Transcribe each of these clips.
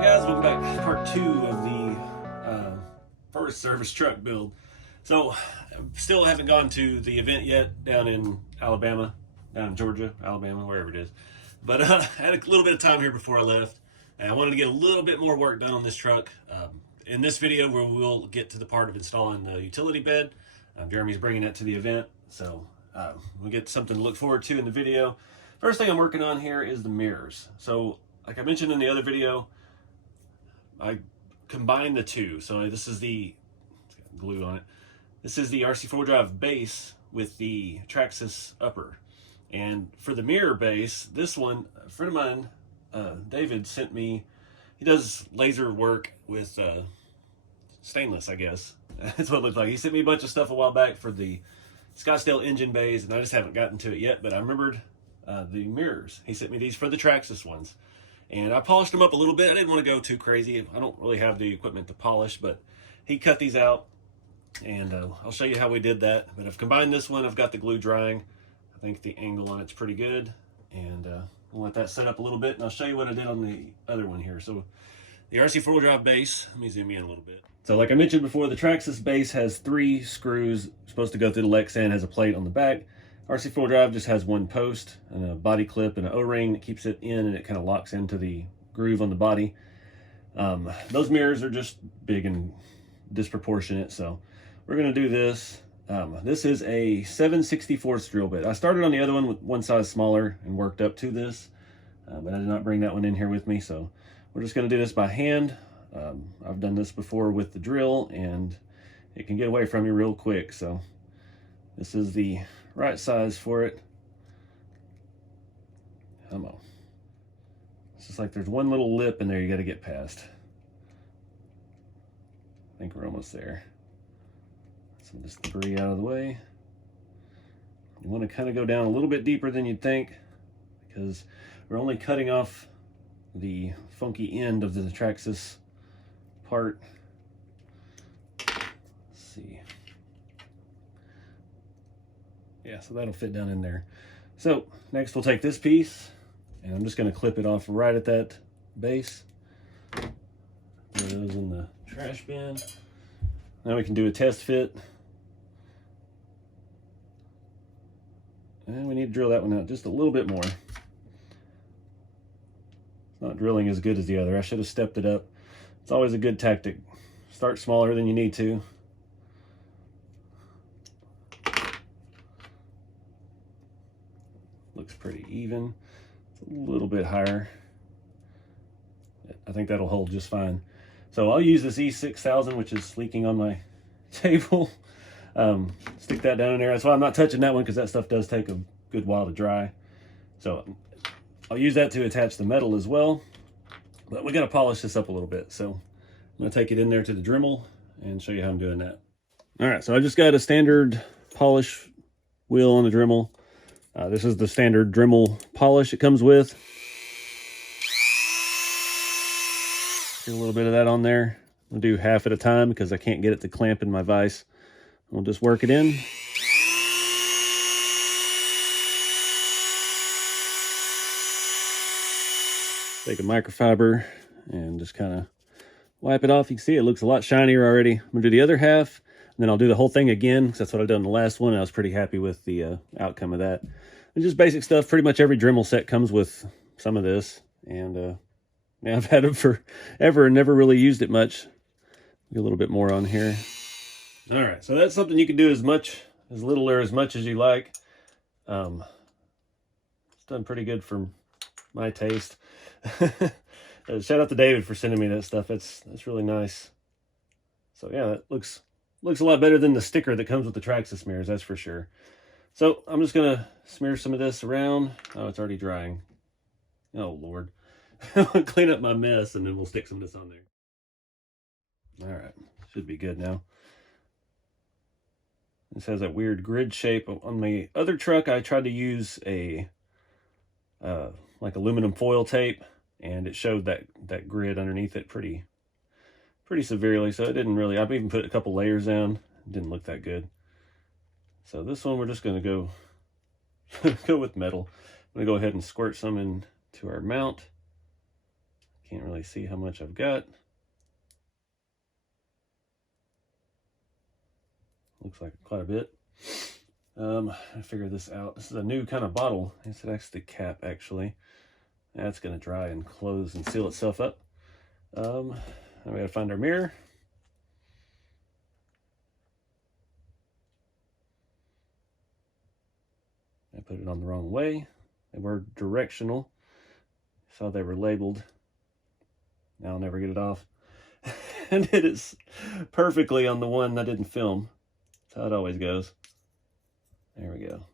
on, guys? Welcome back to part 2 of the first service truck build. So still haven't gone to the event yet down in Alabama, down in Georgia, Alabama, wherever it is. But I had a little bit of time here before I left, and I wanted to get a little bit more work done on this truck. In this video, where we'll get to the part of installing the utility bed. Jeremy's bringing that to the event, so we'll get something to look forward to in the video. First thing I'm working on here is the mirrors. So like I mentioned in the other video, I combined the two. So this is the, it's got glue on it. This is the RC4 drive base with the traxxas upper. And for the mirror base, this one, a friend of mine, David, sent me, he does laser work with stainless, I guess. That's what it looks like. He sent me a bunch of stuff a while back for the Scottsdale engine bays, and I just haven't gotten to it yet, but I remembered the mirrors. He sent me these for the traxxas ones. And I polished them up a little bit. I didn't want to go too crazy. I don't really have the equipment to polish, but he cut these out, and I'll show you how we did that. But I've combined this one. I've got the glue drying. I think the angle on it's pretty good, and we'll let that set up a little bit, and I'll show you what I did on the other one here. So the RC4 drive base, let me zoom in a little bit. So like I mentioned before, the traxxas base has 3 screws supposed to go through the lexan, has a plate on the back. RC4 drive just has 1 post and a body clip and an O-ring that keeps it in, and it kind of locks into the groove on the body. Those mirrors are just big and disproportionate, so we're going to do this. This is a 7/64 drill bit. I started on the other one with one size smaller and worked up to this, but I did not bring that one in here with me, so we're just going to do this by hand. I've done this before with the drill, and it can get away from you real quick, so this is the right size for it. Come on. It's just like there's one little lip in there you got to get past. I think we're almost there. Some of this debris out of the way. You want to kind of go down a little bit deeper than you'd think, because we're only cutting off the funky end of the traxxas part. Let's see. Yeah, so that'll fit down in there. So next we'll take this piece, and I'm just going to clip it off right at that base. Throw those in the trash bin. Now we can do a test fit. And we need to drill that one out just a little bit more. It's not drilling as good as the other. I should have stepped it up. It's always a good tactic. Start smaller than you need to. Looks pretty even. It's a little bit higher. I think that'll hold just fine. So I'll use this E6000, which is leaking on my table. Stick that down in there. That's why I'm not touching that one, because that stuff does take a good while to dry. So I'll use that to attach the metal as well. But we got to polish this up a little bit. So I'm going to take it in there to the Dremel and show you how I'm doing that. All right, so I just got a standard polish wheel on the Dremel. This is the standard Dremel polish it comes with. Get a little bit of that on there. I'll do half at a time because I can't get it to clamp in my vise. We'll just work it in. Take a microfiber and just kind of wipe it off. You can see it looks a lot shinier already. I'm gonna do the other half, and then I'll do the whole thing again, because that's what I've done the last one. I was pretty happy with the outcome of that. It's just basic stuff. Pretty much every Dremel set comes with some of this, and yeah, I've had it forever and never really used it much. Get a little bit more on here. All right, so that's something you can do as little or as much as you like. It's done pretty good for my taste. Shout out to David for sending me that stuff. That's really nice. So yeah, that looks a lot better than the sticker that comes with the traxxas mirrors, that's for sure. So I'm just gonna smear some of this around. Oh, it's already drying. Oh Lord. I'll clean up my mess, and then we'll stick some of this on there. All right, should be good now. This has that weird grid shape. On the other truck, I tried to use a like aluminum foil tape, and it showed that grid underneath it pretty severely. So it didn't really. I've even put a couple layers down. It didn't look that good. So this one we're just going to go with metal. I'm going to go ahead and squirt some into our mount. can't really see how much I've got. Looks like quite a bit. I figured this out. This is a new kind of bottle. It's actually the cap, actually. That's going to dry and close and seal itself up. Now we got to find our mirror. I put it on the wrong way. They were directional. Saw they were labeled. Now I'll never get it off. And it is perfectly on the one I didn't film. That's how it always goes. There we go.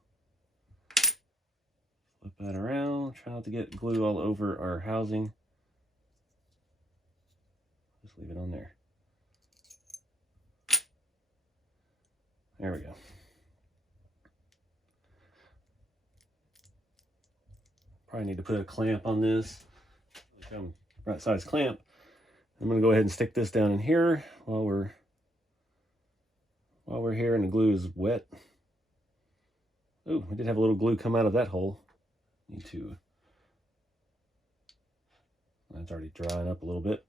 Flip that around. Try not to get glue all over our housing. Just leave it on there. There we go. Probably need to put a clamp on this. Right size clamp. I'm going to go ahead and stick this down in here while we're here and the glue is wet. Oh, we did have a little glue come out of that hole. Need to. That's already drying up a little bit.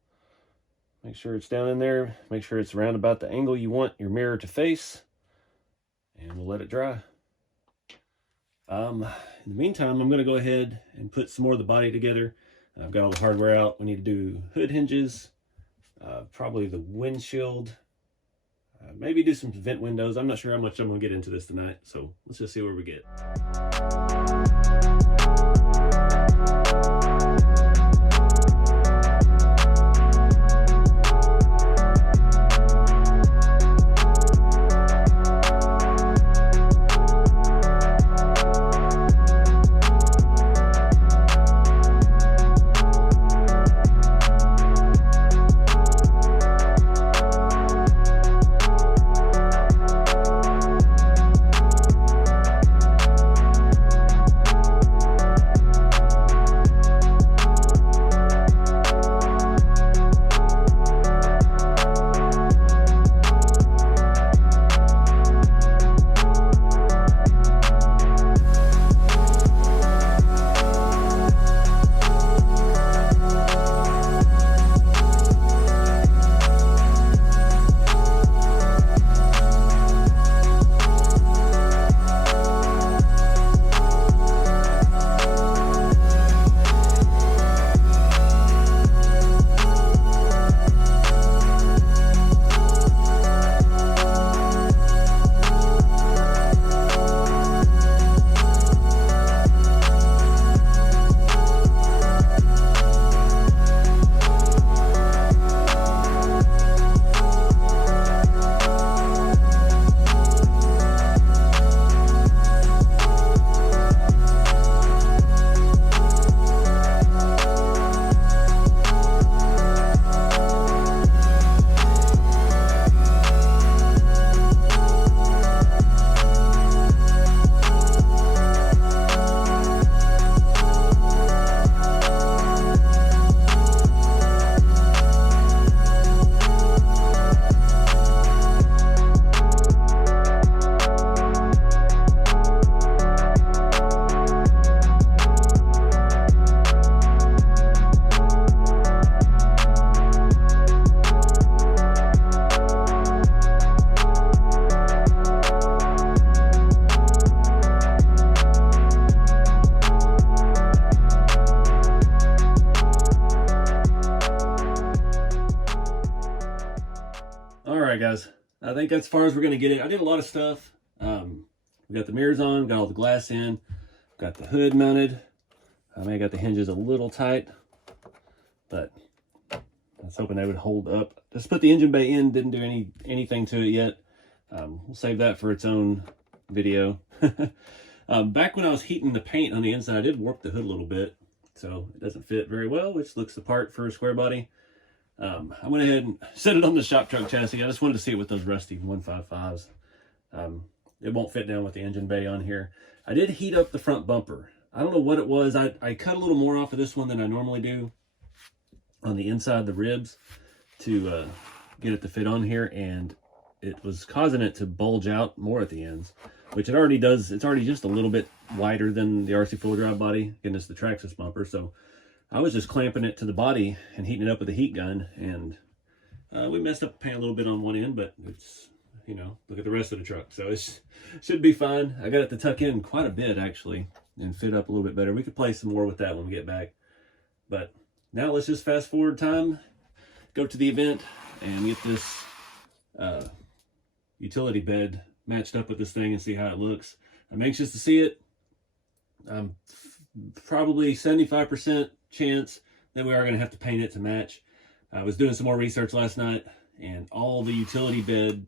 Make sure it's down in there. Make sure it's around about the angle you want your mirror to face. And we'll let it dry. In the meantime, I'm going to go ahead and put some more of the body together. I've got all the hardware out. We need to do hood hinges, probably the windshield, maybe do some vent windows. I'm not sure how much I'm going to get into this tonight, so let's just see where we get. Alright guys, I think that's as far as we're going to get it. I did a lot of stuff. We got the mirrors on, got all the glass in, got the hood mounted. I may have got the hinges a little tight, but I was hoping they would hold up. Just put the engine bay in, didn't do anything to it yet. We'll save that for its own video. Back when I was heating the paint on the inside, I did warp the hood a little bit, so it doesn't fit very well, which looks the part for a square body. I went ahead and set it on the shop truck chassis. I just wanted to see it with those rusty 155s. It won't fit down with the engine bay on here. I did heat up the front bumper. I don't know what it was. I cut a little more off of this one than I normally do on the inside, the ribs, to get it to fit on here, and it was causing it to bulge out more at the ends, which it already does. It's already just a little bit wider than the RC 4-wheel drive body. Again, it's the traxxas bumper, so I was just clamping it to the body and heating it up with a heat gun, and we messed up the paint a little bit on one end, but it's, you know, look at the rest of the truck. So it should be fine. I got it to tuck in quite a bit, actually, and fit up a little bit better. We could play some more with that when we get back. But now let's just fast forward time, go to the event, and get this utility bed matched up with this thing and see how it looks. I'm anxious to see it. I'm probably 75% chance that we are going to have to paint it to match. I was doing some more research last night, and all the utility bed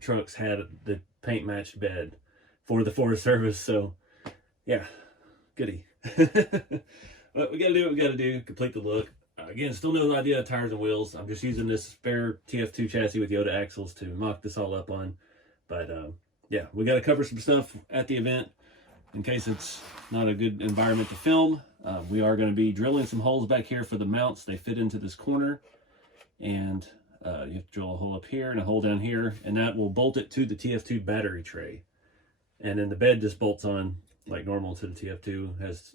trucks had the paint matched bed for the Forest Service. So yeah, goody. But we got to do what we got to do, complete the look. Again, still no idea of tires and wheels. I'm just using this spare TF2 chassis with Yoda axles to mock this all up on. But yeah, we got to cover some stuff at the event in case it's not a good environment to film. We are going to be drilling some holes back here for the mounts. They fit into this corner, and you have to drill a hole up here and a hole down here, and that will bolt it to the TF2 battery tray. And then the bed just bolts on like normal to the TF2. Has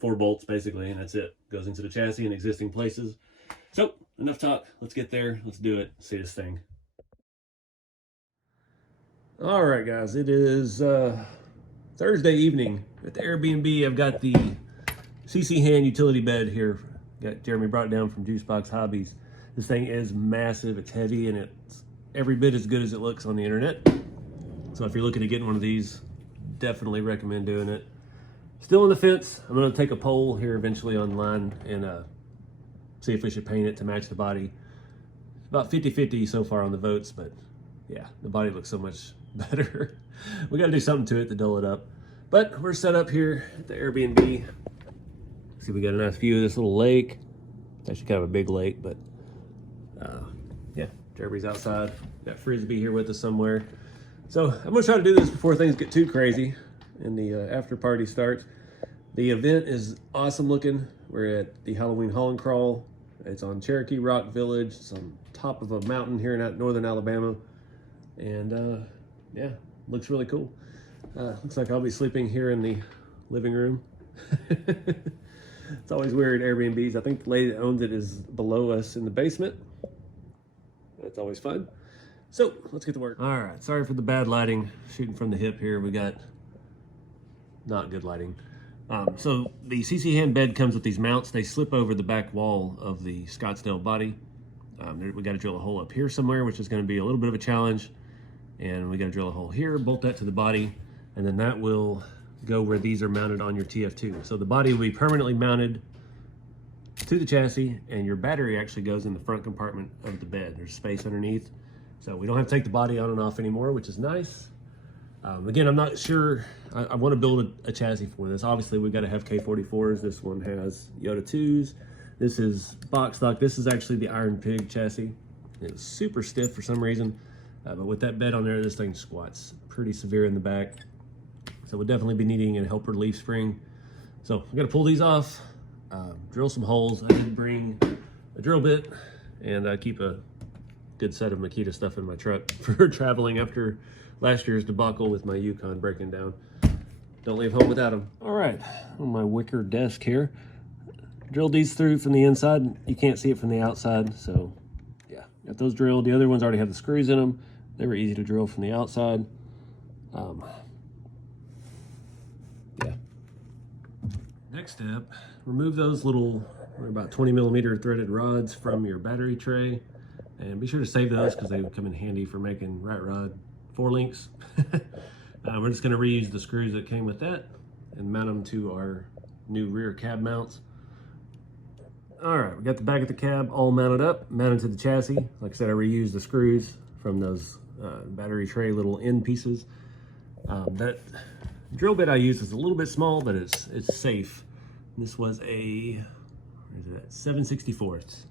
4 bolts basically, and that's it. Goes into the chassis in existing places. So enough talk. Let's get there. Let's do it. See this thing. All right, guys. It is Thursday evening at the Airbnb. I've got the CChand utility bed here. Got Jeremy brought it down from Juicebox Hobbies. This thing is massive. It's heavy, and it's every bit as good as it looks on the internet. So if you're looking to get one of these, definitely recommend doing it. Still on the fence. I'm going to take a poll here eventually online and see if we should paint it to match the body. About 50-50 so far on the votes, but yeah, the body looks so much better. We got to do something to it to dull it up. But we're set up here at the Airbnb. See, we got a nice view of this little lake. It's actually kind of a big lake, but yeah, Jeremy's outside. Got Frisbee here with us somewhere. So I'm going to try to do this before things get too crazy and the after party starts. The event is awesome looking. We're at the Halloween Haul and Crawl. It's on Cherokee Rock Village. It's on top of a mountain here in northern Alabama. And yeah, looks really cool. Looks like I'll be sleeping here in the living room. It's always weird, Airbnbs. I think the lady that owns it is below us in the basement. That's always fun. So let's get to work. All right, sorry for the bad lighting. Shooting from the hip here. We got not good lighting. So the CChand bed comes with these mounts. They slip over the back wall of the Scottsdale body. We got to drill a hole up here somewhere, which is going to be a little bit of a challenge. And we got to drill a hole here, bolt that to the body, and then that will go where these are mounted on your TF2. So the body will be permanently mounted to the chassis, and your battery actually goes in the front compartment of the bed. There's space underneath. So we don't have to take the body on and off anymore, which is nice. Again, I'm not sure. I want to build a chassis for this. Obviously, we've got to have K44s. This one has Yoda 2s. This is box stock. This is actually the Iron Pig chassis. It's super stiff for some reason. But with that bed on there, this thing squats pretty severe in the back. So we'll definitely be needing a helper leaf spring. So I'm gonna pull these off, drill some holes. I did bring a drill bit, and I keep a good set of Makita stuff in my truck for traveling after last year's debacle with my Yukon breaking down. Don't leave home without them. All right, on my wicker desk here. Drilled these through from the inside. You can't see it from the outside, so yeah, got those drilled. The other ones already have the screws in them. They were easy to drill from the outside. Yeah. Next step, remove those little, about 20 millimeter threaded rods from your battery tray, and be sure to save those because they would come in handy for making rat rod 4-links. We're just going to reuse the screws that came with that and mount them to our new rear cab mounts. All right, we got the back of the cab all mounted up, mounted to the chassis. Like I said, I reused the screws from those battery tray little end pieces. That drill bit I used is a little bit small, but it's safe. This was a, where is it at? 7/64.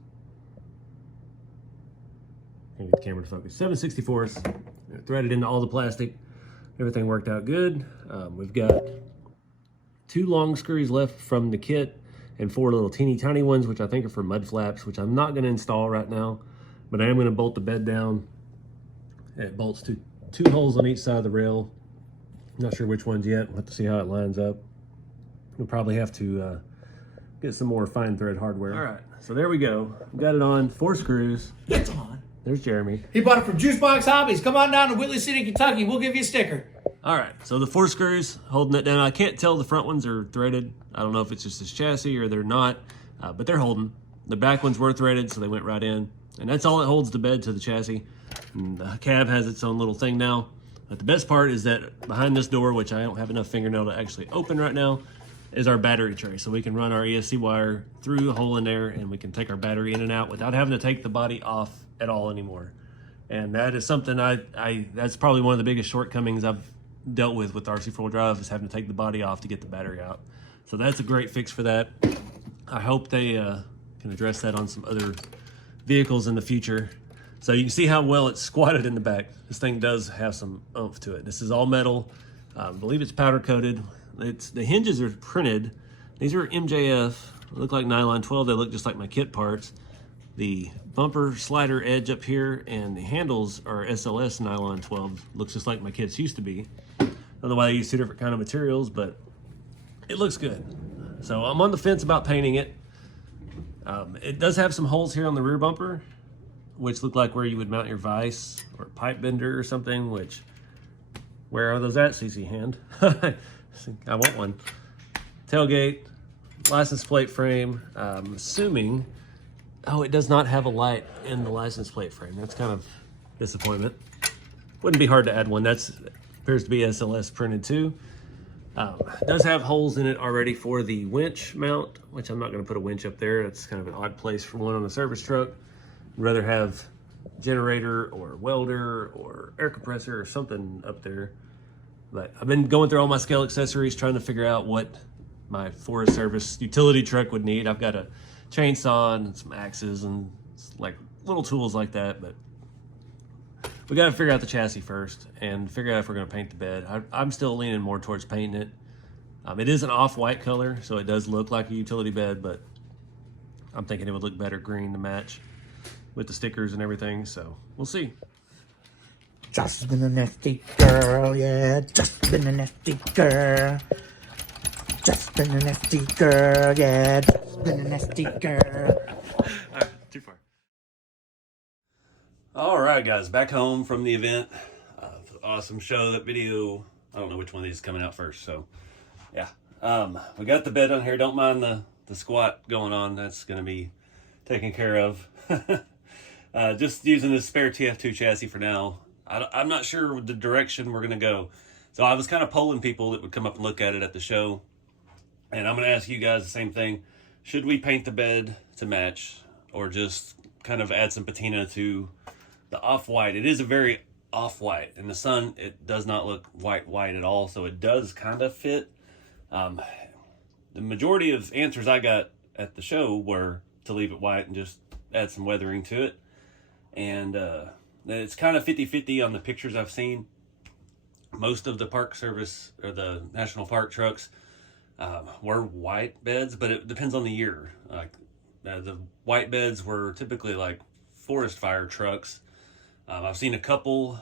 Can't get the camera to focus. 7/64. Threaded into all the plastic. Everything worked out good. We've got 2 long screws left from the kit and 4 little teeny tiny ones, which I think are for mud flaps, which I'm not going to install right now, but I am going to bolt the bed down. It bolts to 2 holes on each side of the rail. Not sure which ones yet. We'll have to see how it lines up. We'll probably have to get some more fine thread hardware. All right, so there we go. We got it on 4 screws. It's on. There's Jeremy. He bought it from Juicebox Hobbies. Come on down to Whitley City, Kentucky. We'll give you a sticker. All right, so the 4 screws holding it down. I can't tell the front ones are threaded. I don't know if it's just this chassis or they're not, but they're holding. The back ones were threaded, so they went right in. And that's all that holds the bed to the chassis. And the cab has its own little thing now. But the best part is that behind this door, which I don't have enough fingernail to actually open right now, is our battery tray. So we can run our ESC wire through the hole in there, and we can take our battery in and out without having to take the body off at all anymore. And that is something that's probably one of the biggest shortcomings I've dealt with RC 4-wheel drive, is having to take the body off to get the battery out. So that's a great fix for that. I hope they can address that on some other vehicles in the future. So you can see how well it's squatted in the back. This thing does have some oomph to it. This is all metal. I believe it's powder coated. The hinges are printed. These are MJF. They look like nylon 12. They look just like my kit parts. The bumper slider edge up here and the handles are SLS nylon 12. Looks just like my kits used to be. I don't know why they use 2 different kind of materials, but it looks good. So I'm on the fence about painting it. It does have some holes here on the rear bumper, which look like where you would mount your vise or pipe bender or something, which, where are those at, CChand? I want one. Tailgate, license plate frame. I'm assuming, oh, it does not have a light in the license plate frame. That's kind of disappointment. Wouldn't be hard to add one. That's appears to be SLS printed too. It does have holes in it already for the winch mount, which I'm not going to put a winch up there. That's kind of an odd place for one on a service truck. I'd rather have generator or welder or air compressor or something up there. But I've been going through all my scale accessories trying to figure out what my Forest Service utility truck would need. I've got a chainsaw and some axes and like little tools like that, but we got to figure out the chassis first and figure out if we're going to paint the bed. I'm still leaning more towards painting it. It is an off-white color, so it does look like a utility bed, but I'm thinking it would look better green to match with the stickers and everything, so we'll see. Just been a nasty girl, yeah. Just been a nasty girl. Just been a nasty girl, yeah. Just been a nasty girl. Too far. All right, guys, back home from the event. Awesome show. That video, I don't know which one of these is coming out first, so yeah. We got the bed on here. Don't mind the squat going on. That's going to be taken care of. Just using this spare TF2 chassis for now. I'm not sure the direction we're going to go. So I was kind of polling people that would come up and look at it at the show. And I'm going to ask you guys the same thing. Should we paint the bed to match, or just kind of add some patina to the off-white? It is a very off-white. In the sun, it does not look white at all, so it does kind of fit. The majority of answers I got at the show were to leave it white and just add some weathering to it. And it's kind of 50-50 on the pictures I've seen. Most of the Park Service or the National Park trucks were white beds, but it depends on the year. Like the white beds were typically like forest fire trucks. I've seen a couple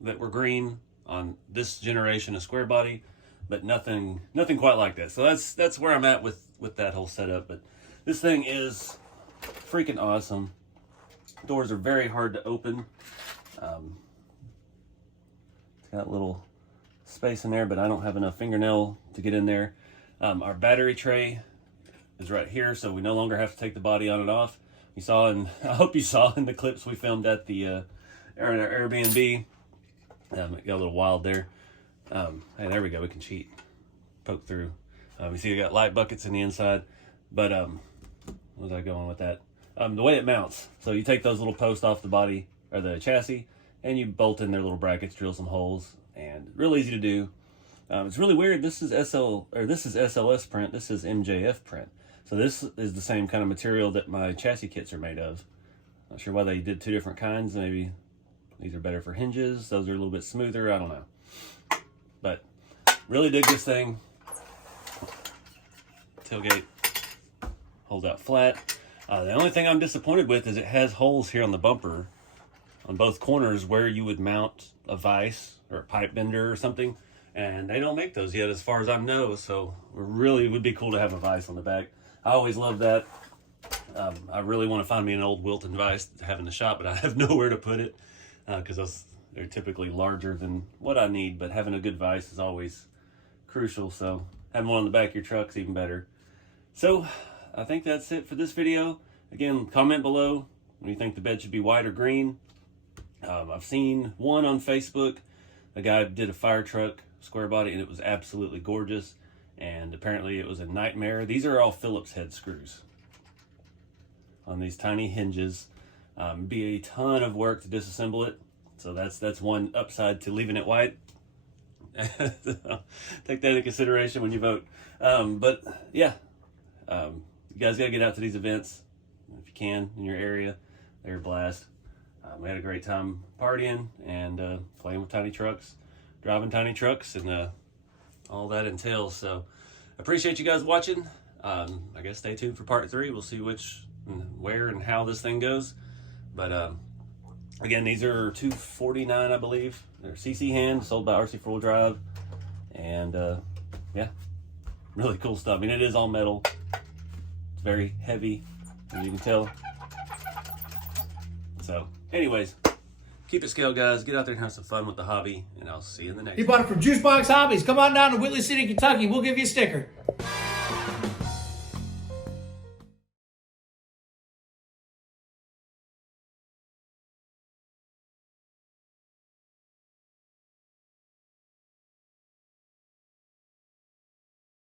that were green on this generation of Squarebody, but nothing quite like that. So that's where I'm at with that whole setup. But this thing is freaking awesome. Doors are very hard to open. It's got a little space in there, but I don't have enough fingernail to get in there. Our battery tray is right here, so we no longer have to take the body on and off. You saw, and I hope you saw in the clips we filmed at the Airbnb. It got a little wild there. Hey, there we go. We can cheat. Poke through. You see, we got light buckets in the inside. But where was I going with that? The way it mounts. So you take those little posts off the body or the chassis, and you bolt in their little brackets, drill some holes, and real easy to do. It's really weird. This is SLS print. This is MJF print. So this is the same kind of material that my chassis kits are made of. Not sure why they did 2 different kinds. Maybe these are better for hinges. Those are a little bit smoother. I don't know. But really dig this thing. Tailgate holds out flat. The only thing I'm disappointed with is it has holes here on the bumper on both corners where you would mount a vise or a pipe bender or something. And they don't make those yet as far as I know. So it really would be cool to have a vise on the back. I always love that. I really want to find me an old Wilton vise to have in the shop, but I have nowhere to put it because they're typically larger than what I need. But having a good vise is always crucial. So having one on the back of your truck's even better. So I think that's it for this video. Again, comment below when you think the bed should be white or green. I've seen one on Facebook. A guy did a fire truck Squarebody, and it was absolutely gorgeous. And apparently it was a nightmare. These are all Phillips head screws on these tiny hinges. Be a ton of work to disassemble it. So that's one upside to leaving it white. Take that into consideration when you vote. But yeah, you guys gotta get out to these events if you can in your area. They're a blast. We had a great time partying and playing with tiny trucks, driving tiny trucks, and all that entails. So I appreciate you guys watching. I guess stay tuned for part 3. We'll see which and where and how this thing goes. But again, these are $249, I believe. They're CChand, sold by RC 4-Wheel Drive. And yeah, really cool stuff. I mean, it is all metal. It's very heavy, as you can tell. So anyways, keep it scale, guys. Get out there and have some fun with the hobby, and I'll see you in the next He one. bought it from Juice Box Hobbies. Come on down to Whitley City, Kentucky. We'll give you a sticker.